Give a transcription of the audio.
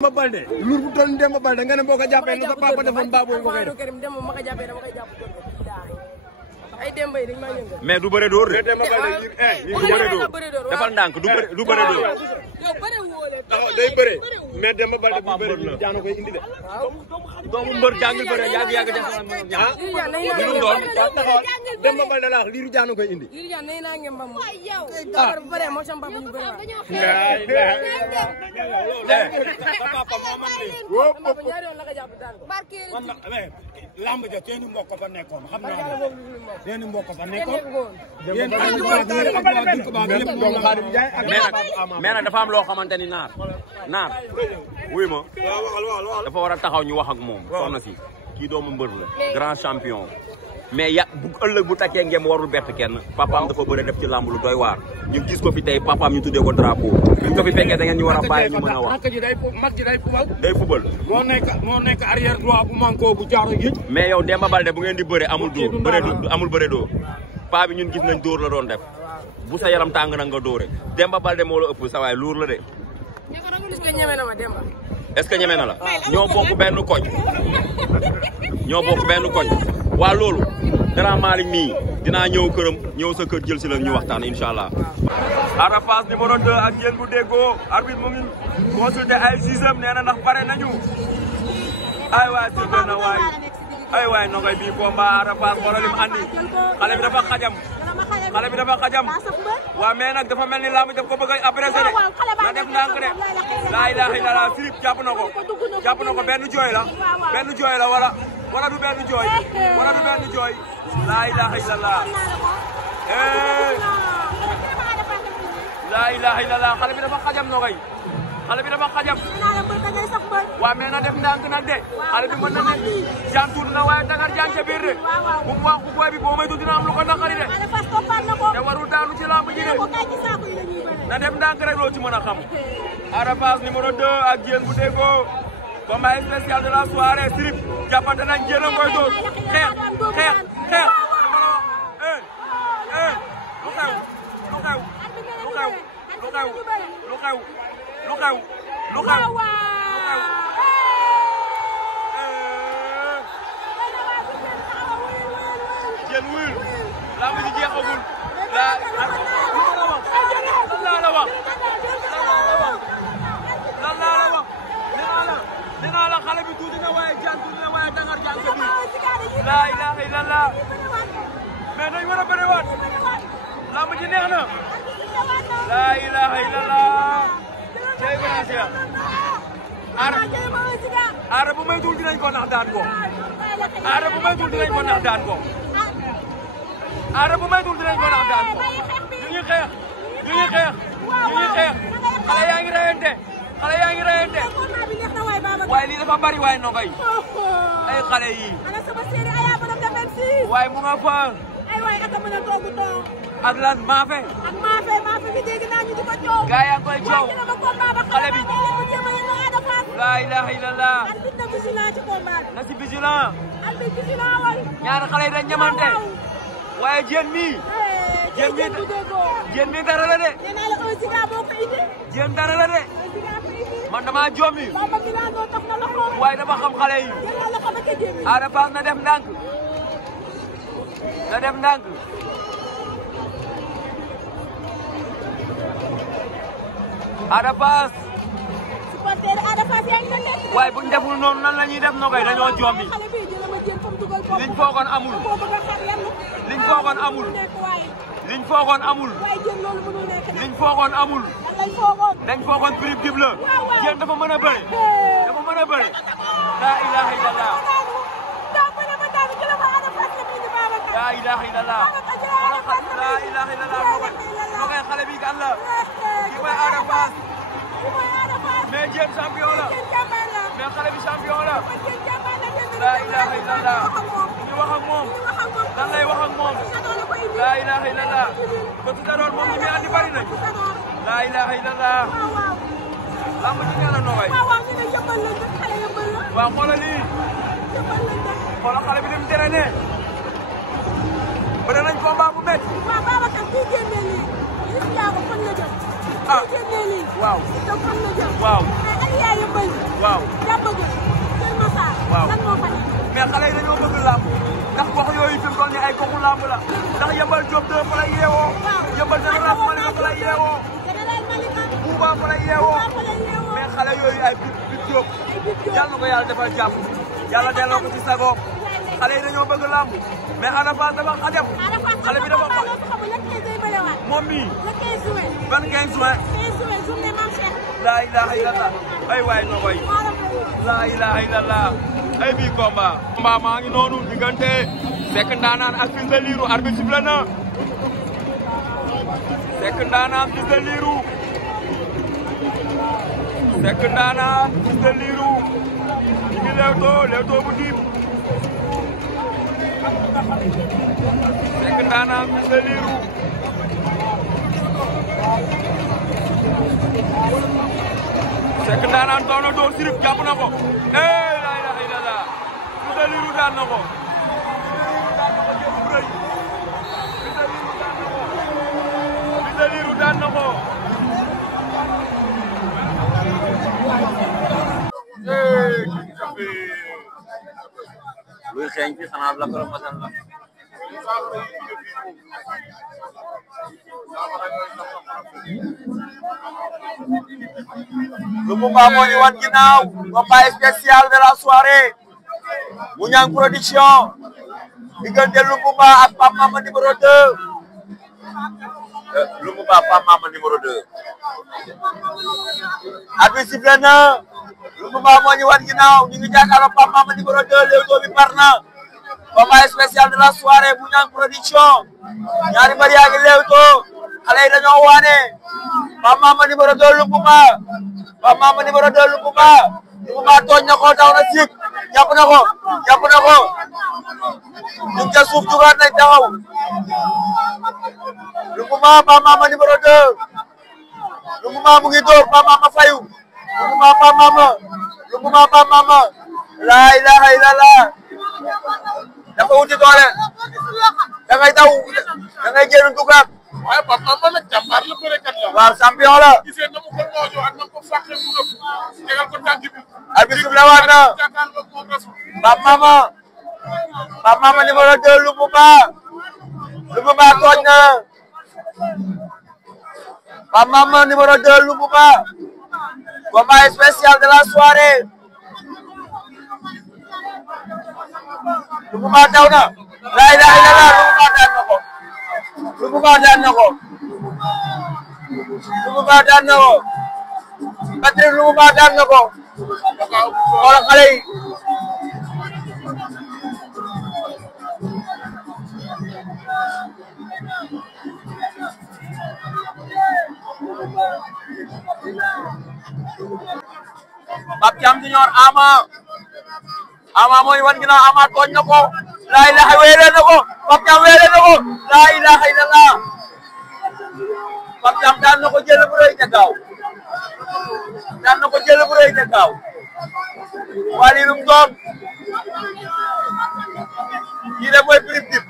Demba Baldé luur bu toll Demba Baldé nga ne boo ko jàppee na sa papa defoon baaboo nga koy def. ay Demba yi dañ maa yëngal. mais du bëre dóor de. Demba Baldé du bëre dóor defal ndànk du bëre dóor. yow bëre woo leen. day bëre mais Demba Baldé bu bëre li jaanu koy indi de. doomu mbër jàngil bëre yàgg def na Demba Baldé la wax liiru jaanu koy indi. Lirou Diane nee naa ngeen mbam. ah bu bëree moo sama papa ñu bëre lamb ja seeni mbokk fa nekkoon xam naa seeni mbokk fa nekkoon mais nag dafa am loo xamante ni naar wuy ma dafa war a taxaw ñu wax ak moom soxna si kii doomu mbër la grand champion mais bu ëllëg bu takkee ngem warul bett kenn papaam dafa bëre def ci lamb lu doy waar ñu gis ko fi tey papaam ñu tuddee ko drapeau ñu ko fi fekkee da ngeen ñu war a bàyyi ñu mën a wax mag ji day fubal day fubal moo nekk arrière droit bu manko bu jaaro gi mais yow Demba Baldé bu ngeen di bëre amul dóor amul bëre dóor paa bi ñun gis nañ dóor la doon def bu sa yaram tàng nag nga dóore Demba Baldé moo la ëpp sa waay luur la de est-ce que ñeme na ma Demba. est-ce que ñeme na la ñoo bokk benn koñ waa loolu Grand Malick mii dinaa ñëw këram ñëw sa kër jël si la ñu waxtaan incha allah. Ada Fass numéro 2 ak yéen bu déggoo arbitre mu ngi consulté ay sixième nee na ndax pare nañu ay waay sirbe na waay ay waay nogay bii combat Ada Fass xoolal lim andi xale bi dafa xajam waaw mais nag dafa mel ni laamu daf ko bëgg a apprécier de na def ndànk de laa ilaaha illallaah sirip jàpp na ko benn jooy la wala du benn jooy laa ilaaha illallaah laa ilaaha illallaah xale bi dafa xajam nogay waaw mais na def ndànk nag de xale bi mën na nekk jaan tuut na waaye Dakar jaan ca biir de bu mu wax bu booy bi boo may tuut dina am lu ko naqari de te warul daanu ci lamb ji de na def ndànk rek loo ci mën a xam. Ada Fass numéro 2 ak Diène bu déggoo combat spécial de la soirée sirip jàppante nañ Diène a koy dóor xeex lu xew Diène wuyul lamb ji jeexagul lan la wax nee naa la xale bi tuuti na waaye jaan tuuti na waaye dangar jaan ko bi laa ilaaha illallaah mais nañ war a bëriwaat lamb ji neex na laa ilaaha illallaah cey Valencia Ada bu may tuul dinañ ko nax daan ko Ada bu may tuul dinañ ko nax daan ko ñu ngi xeex xale yaa ngi reyante waaye lii dafa bari waaye nogay ay xale yi waaye mu nga fa ak lan maafe bi dégg naa ñu di ko coow gaa yaa ngi koy coow xale bi laa ilaaha illallaah na si vigilant ñaari xale yi dañ ñamante waaye Diène mii dara la de Diène dara la de man dama jommi waaye dama xam xale yi Ada Fass na def ndànk Ada Fass waaye buñ deful noonu nan la ñuy def nogay dañoo jommi liñ foogoon amul dañ foogoon prix dib la Diène dafa mën a bëre laa ilaaha illallaah nogay xale bi kan la kii mooy Ada Fass mais Diène champion la mais xale bi champion la laa ilaaha illallaah ñu wax ak moom lan lay wax ak moom laa ilaaha illallaah ba tuta doon moom ñi muy andi bari nañ laa ilaaha illallaah lamb ji nee na nogay waaw xoolal lii xale bi lim tere bëre nañ combat bu métti. waaw Babacar kii génne lii. Liss Ndiago fan la jëm. ah kii génne lii. waaw itam fan la jëm. waaw. yaa yëmbal. waaw jàpp gi Kër Massar. waaw lan moo fa nekk. mais xale yi dañoo bëgg làmb ndax gox yooyu fi mu toll nii ay goxu làmb la ndax yëmbal Diop de fa lay yeewoo. yëmbal général Malika fa lay yeewoo. général Malika. Bouba fa lay yeewoo. Bouba fa lay yeewoo. mais xale yooyu ay bit Diop. yàlla na ko yàlla defal jàmm. yàlla delloo ko ci sago. xale yi dañoo bëgg làmb mais Ada Fass dafa xajam. xale bi dafa xaj. moom mii. le 15 juin. ban 15 juin. 15 juin journée Mame Cheikh. laa ilaha illallah ay waay no koy laa ilaha illallah ay bii combat maa ngi noonu diggante Seck Ndanane ak Fils de Lirou arbitre sifflé na Seck Ndanane Fils de Lirou Seck Ndanane Fils de Lirou ñu ngi leewtoo bu diib Seck Ndanane Fils de Lirou Seck Ndanane taw na dóor sirip jàpp na ko eh la ilaha illallah Fils de Lirou daan na ko Fils de Lirou daan na ko luy xeeñ fi xanaa la ko masal la Lumumba moo ñu wan ginnaaw combat spécial de la soirée Mouniang Production diggante Lumumba ak Pape Mama numéro 2 Lumumba Pape Mama numéro 2 arbitre sifflé na Lumumba moo ñu wan ginnaaw ñu ngi jàkkaarloo Pape Mama numéro 2 léewtoo bi par na combat spécial de la soirée Mouniang Production ñaari mbër yaa ngi léewtoo xale yi dañoo waane Pape Mama numéro 2 Lumumba Pape Mama numéro 2 Lumumba tooñ na ko daw na sik jàpp na ko ñu ngi ca suuf jugaat nañ taxaw Lumumba Pape Mama numéro 2 Lumumba mu ngi door Pape Mama fayu Lumumba Pape Mama la ilaha illallah dafa wuti doole da ngay daw da ngay génn dugaat waaye Pape Mama nag jàmbaar la bërekat la. waaw champion la. gisee na mu ko noojoo ak na mu ko fàqee mu nëb tegal ko tànk bi. arbitre bi la waat na Pape Mama numéro 2 Lumumba tooñ na Pape Mama numéro 2 Lumumba combat spécial de la soirée Lumumba daw na la ilaha illallah Lumumba daan na ko Patrick Lumumba daan na ko xoolal xale yi Pape Thiam Junior Ama mooy wan ginnaaw Ama tooñ na ko la ilaha weeree na ko Pape Thiam weeree na ko la ilaha illallah Pape Thiam daan na ko jël bu rëy te gaaw waa lii lu mu doon lii de mooy prime dip